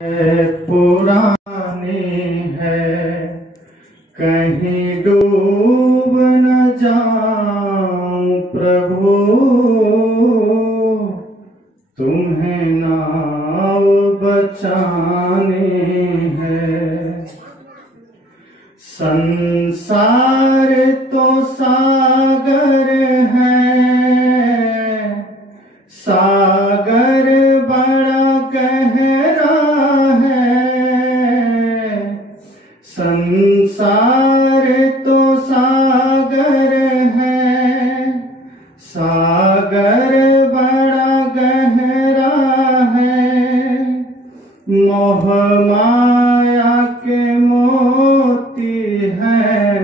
पुरानी है, कहीं डूब न जाऊं प्रभु, तुम्हें नाव बचानी है। संसार तो सागर है, सागर बड़ा गहरा है। संसार तो सागर है, सागर बड़ा गहरा है। मोह माया के मोती हैं,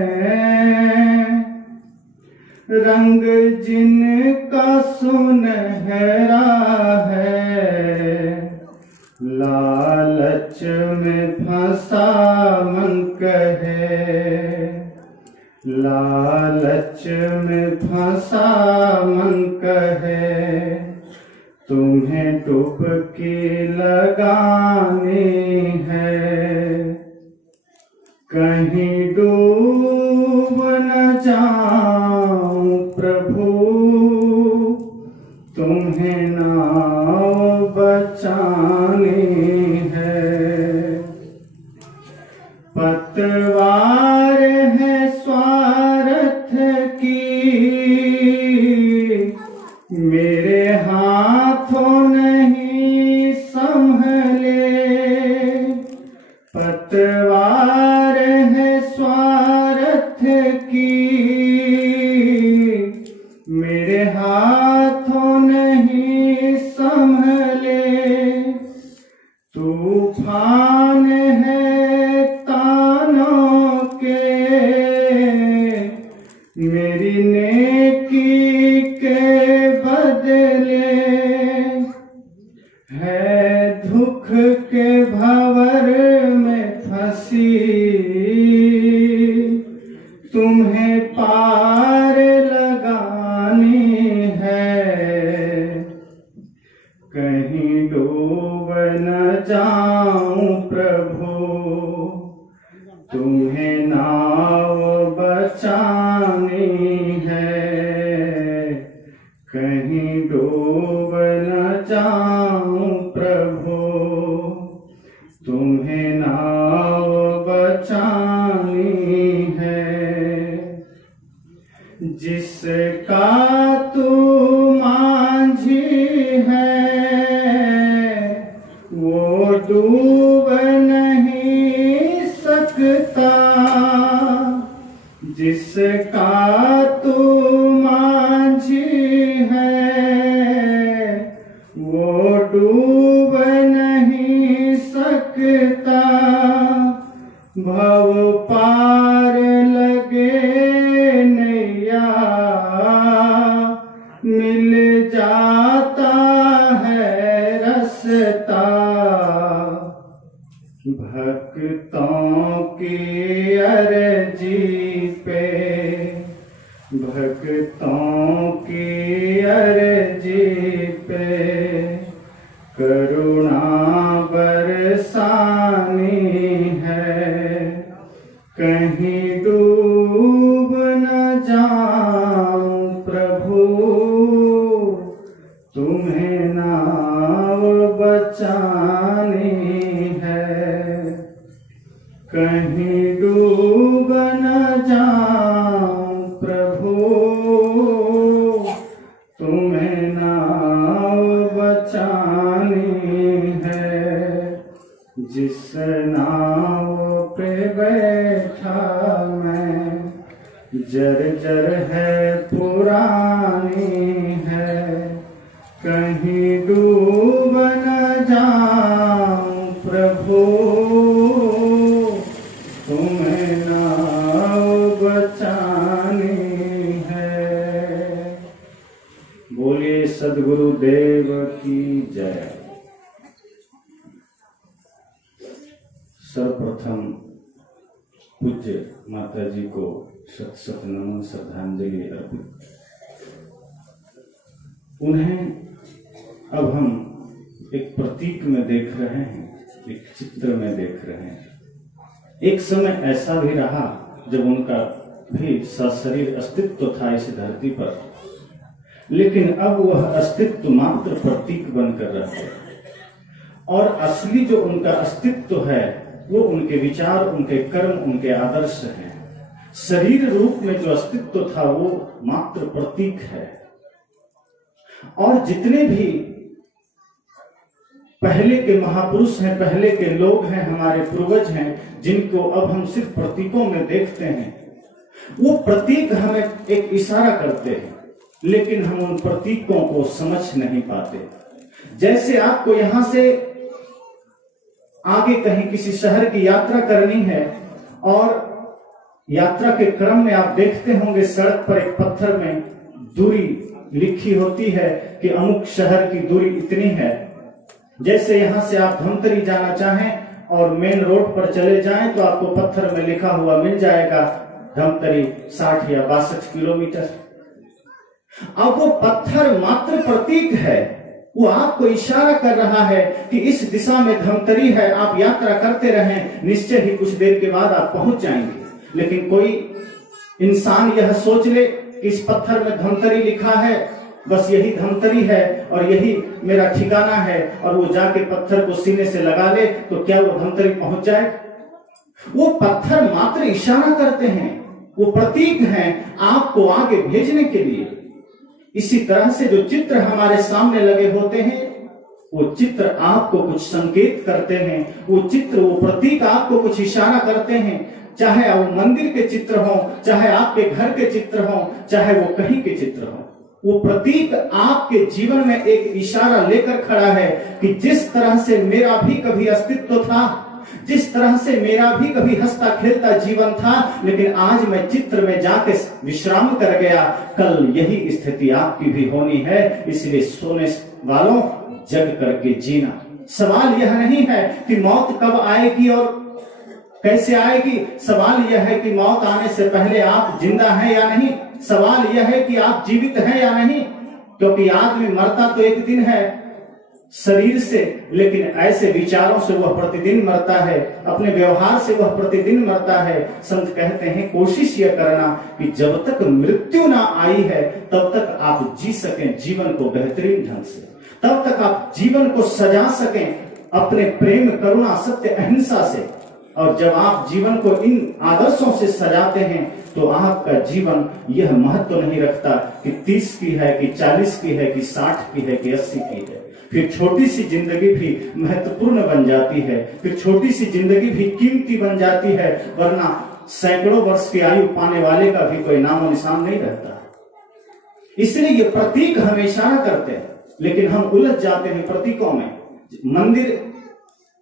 रंग जिनका सुनहरा है। लालच में फंसा मन कहे, लालच में फंसा मन कहे। तुम्हें डुबकी लगानी है, कहीं डूब न जाऊं प्रभु, तुम्हें नाव बचानी है। पतवार है स्वार्थ की, मेरे हाथों नहीं संभले। पतवार है स्वार्थ की, मेरे हाथों नहीं संभले। तूफान है तानों के, मेरी नेकी के बदले। है दुख के भंवर में फंसी, तुम्हें पार लगानी है। कहीं डूब न जाऊं प्रभु, तुम्हें नाव बचानी है। कहीं डूब न जाऊं प्रभु, तुम्हें नाव बचानी है। जिसका तू मांझी है, वो डूब नहीं सकता। जिसका तू मांझी है, वो डूब नहीं सकता। भव पार लगे नैया, मिल जाता है रास्ता। भक्तों की अर्जी पे, भक्तों की अर्जी पे करुणा बरसानी है। कहीं डूब न जाऊं प्रभु, तुम्हें नाव बचानी है। कहीं डूब न जाऊं प्रभु, तुम्हें नाव बचानी है। जिस नाव पे बैठा मैं, जर्जर है पुरानी है। कहीं डूब न जाऊं प्रभु, तुम्हें नाव बचानी है। बोलिए सद्गुरु देव की जय। सर्वप्रथम पूज्य माता जी को शत शत नमन श्रद्धांजलि अर्पित। उन्हें अब हम एक प्रतीक में देख रहे हैं एक चित्र में देख रहे हैं। एक समय ऐसा भी रहा जब उनका भी सशरीर अस्तित्व था इस धरती पर, लेकिन अब वह अस्तित्व मात्र प्रतीक बनकर रह गया और असली जो उनका अस्तित्व है वो उनके विचार, उनके कर्म, उनके आदर्श हैं। शरीर रूप में जो अस्तित्व था वो मात्र प्रतीक है। और जितने भी पहले के महापुरुष हैं, पहले के लोग हैं, हमारे पूर्वज हैं, जिनको अब हम सिर्फ प्रतीकों में देखते हैं, वो प्रतीक हमें एक इशारा करते हैं, लेकिन हम उन प्रतीकों को समझ नहीं पाते। जैसे आपको यहां से आगे कहीं किसी शहर की यात्रा करनी है और यात्रा के क्रम में आप देखते होंगे सड़क पर एक पत्थर में दूरी लिखी होती है कि अमुक शहर की दूरी इतनी है। जैसे यहां से आप धमतरी जाना चाहें और मेन रोड पर चले जाएं तो आपको पत्थर में लिखा हुआ मिल जाएगा धमतरी 60 या 62 किलोमीटर। अब वो पत्थर मात्र प्रतीक है, वो आपको इशारा कर रहा है कि इस दिशा में धमतरी है, आप यात्रा करते रहें, निश्चय ही कुछ देर के बाद आप पहुंच जाएंगे। लेकिन कोई इंसान यह सोच ले कि इस पत्थर में धमतरी लिखा है, बस यही धमतरी है और यही मेरा ठिकाना है, और वो जाके पत्थर को सीने से लगा ले, तो क्या वो धमतरी पहुंच जाए? वो पत्थर मात्र इशारा करते हैं, वो प्रतीक हैं आपको आगे भेजने के लिए। इसी तरह से जो चित्र हमारे सामने लगे होते हैं, वो चित्र आपको कुछ संकेत करते हैं, वो चित्र, वो प्रतीक आपको कुछ इशारा करते हैं। चाहे वो मंदिर के चित्र हो, चाहे आपके घर के चित्र हो, चाहे वो कहीं के चित्र हो, वो प्रतीक आपके जीवन में एक इशारा लेकर खड़ा है कि जिस तरह से मेरा भी कभी अस्तित्व था, जिस तरह से मेरा भी कभी हंसता खेलता जीवन था, लेकिन आज मैं चित्र में जाके विश्राम कर गया, कल यही स्थिति आपकी भी होनी है। इसलिए सोने वालों, जग करके जीना। सवाल यह नहीं है कि मौत कब आएगी और कैसे आएगी, सवाल यह है कि मौत आने से पहले आप जिंदा हैं या नहीं। सवाल यह है कि आप जीवित हैं या नहीं, क्योंकि आदमी मरता तो एक दिन है शरीर से, लेकिन ऐसे विचारों से वह प्रतिदिन मरता है, अपने व्यवहार से वह प्रतिदिन मरता है। संत कहते हैं कोशिश यह करना कि जब तक मृत्यु ना आई है तब तक आप जी सकें जीवन को बेहतरीन ढंग से, तब तक आप जीवन को सजा सकें अपने प्रेम, करुणा, सत्य, अहिंसा से। और जब आप जीवन को इन आदर्शों से सजाते हैं तो आपका जीवन यह महत्व नहीं रखता कि 30 की है कि 40 की है कि 60 की है कि 80 की है। फिर छोटी सी जिंदगी भी महत्वपूर्ण बन जाती है, फिर छोटी सी जिंदगी भी कीमती बन जाती है, वरना सैकड़ों वर्ष की आयु पाने वाले का भी कोई नामो निशान नहीं रहता। इसलिए ये प्रतीक हमें इशारा करते हैं, लेकिन हम उलझ जाते हैं प्रतीकों में। मंदिर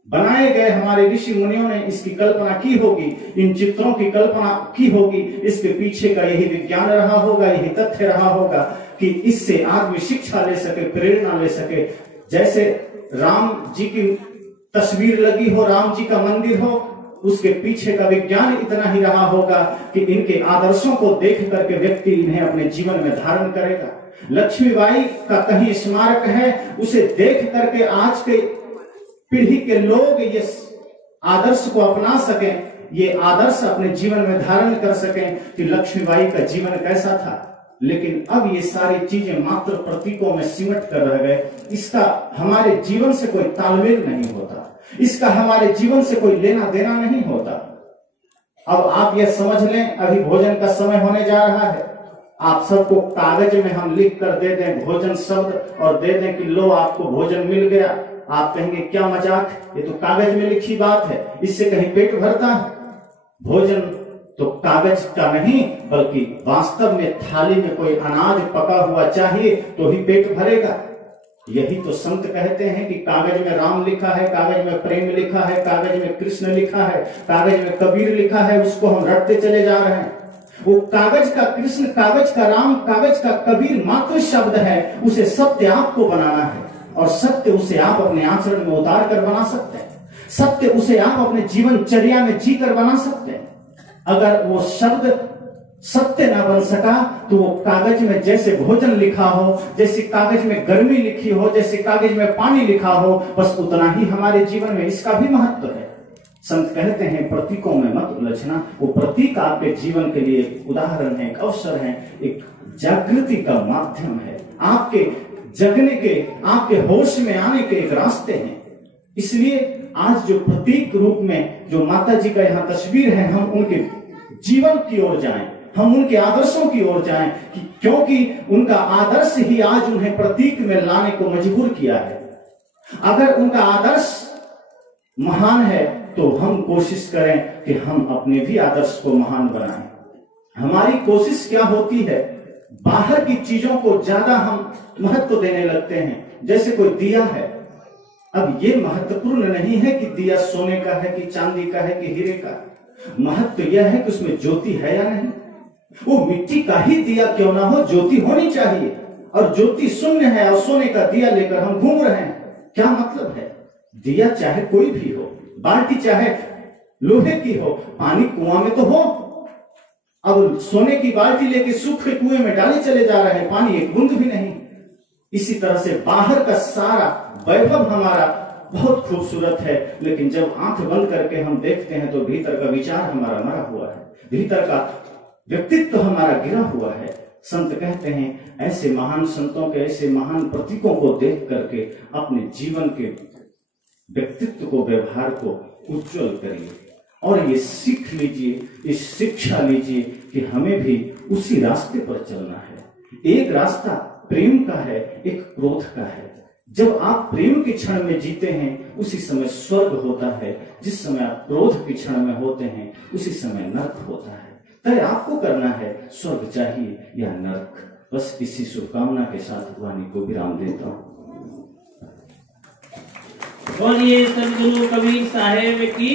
बनाए गए, हमारे ऋषि मुनियों ने इसकी कल्पना की होगी, इन चित्रों की कल्पना की होगी, इसके पीछे का यही विज्ञान रहा होगा, यही तथ्य रहा होगा कि इससे आदमी शिक्षा ले सके, प्रेरणा ले सके। जैसे राम जी की तस्वीर लगी हो, राम जी का मंदिर हो, उसके पीछे का विज्ञान इतना ही रहा होगा कि इनके आदर्शों को देख करके व्यक्ति इन्हें अपने जीवन में धारण करेगा। लक्ष्मीबाई का कहीं स्मारक है, उसे देख करके आज के पीढ़ी के लोग ये आदर्श को अपना सकें, ये आदर्श अपने जीवन में धारण कर सकें कि लक्ष्मीबाई का जीवन कैसा था। लेकिन अब ये सारी चीजें मात्र प्रतीकों में सिमट कर रह गए। इसका हमारे जीवन से कोई तालमेल नहीं होता, इसका हमारे जीवन से कोई लेना देना नहीं होता। अब आप ये समझ लें, अभी भोजन का समय होने जा रहा है, आप सबको कागज में हम लिख कर दे दें भोजन शब्द और दे दें कि लो आपको भोजन मिल गया, आप कहेंगे क्या मजाक, ये तो कागज में लिखी बात है, इससे कहीं पेट भरता है? भोजन तो कागज का नहीं, बल्कि वास्तव में थाली में कोई अनाज पका हुआ चाहिए तो ही पेट भरेगा। यही तो संत कहते हैं कि कागज में राम लिखा है, कागज में प्रेम लिखा है, कागज में कृष्ण लिखा है, कागज में कबीर लिखा है, उसको हम रटते चले जा रहे हैं। वो कागज का कृष्ण, कागज का राम, कागज का कबीर मात्र शब्द है, उसे सत्य आपको बनाना है और सत्य उसे आप अपने आचरण में उतार कर बना सकते हैं, सत्य उसे आप अपने जीवन चर्या में जी कर बना सकते हैं। अगर वो शब्द सत्य ना बन सका तो वो कागज में जैसे भोजन लिखा हो, जैसे कागज में गर्मी लिखी हो, जैसे कागज में पानी लिखा हो, बस उतना ही हमारे जीवन में इसका भी महत्व है। संत कहते हैं प्रतीकों में मत उलझना। वो प्रतीक आपके जीवन के लिए एक उदाहरण है, एक अवसर है, एक जागृति का माध्यम है, आपके जगने के, आपके होश में आने के एक रास्ते हैं। इसलिए आज जो प्रतीक रूप में जो माता जी का यहाँ तस्वीर है, हम उनके जीवन की ओर जाएं, हम उनके आदर्शों की ओर जाएं, क्योंकि उनका आदर्श ही आज उन्हें प्रतीक में लाने को मजबूर किया है। अगर उनका आदर्श महान है तो हम कोशिश करें कि हम अपने भी आदर्श को महान बनाएं। हमारी कोशिश क्या होती है, बाहर की चीजों को ज्यादा हम महत्व देने लगते हैं। जैसे कोई दिया है, अब ये महत्वपूर्ण नहीं है कि दिया सोने का है कि चांदी का है कि हीरे का, महत्व यह है कि उसमें ज्योति है या नहीं। वो मिट्टी का ही दिया क्यों ना हो, ज्योति होनी चाहिए। और ज्योति शून्य है और सोने का दिया लेकर हम घूम रहे हैं, क्या मतलब है। दिया चाहे कोई भी हो, बाल्टी चाहे लोहे की हो, पानी कुआं में तो हो। अब सोने की बाल्टी लेके सूखे कुएं में डाले चले जा रहे हैं, पानी एक बूंद भी नहीं। इसी तरह से बाहर का सारा वैभव हमारा बहुत खूबसूरत है, लेकिन जब आंख बंद करके हम देखते हैं तो भीतर का विचार हमारा मरा हुआ है, भीतर का व्यक्तित्व हमारा गिरा हुआ है। संत कहते हैं ऐसे महान संतों के, ऐसे महान प्रतीकों को देख करके अपने जीवन के व्यक्तित्व को, व्यवहार को उज्जवल करिए और ये सीख लीजिए, इस शिक्षा लीजिए कि हमें भी उसी रास्ते पर चलना है। एक रास्ता प्रेम का है, एक क्रोध का है। जब आप प्रेम के क्षण में जीते हैं उसी समय स्वर्ग होता है, जिस समय आप क्रोध के क्षण में होते हैं उसी समय नरक होता है। तय आपको करना है, स्वर्ग चाहिए या नरक। बस इसी शुभकामना के साथ वाणी को विराम देता हूं। बोलिए सद्गुरु कबीर साहेब की।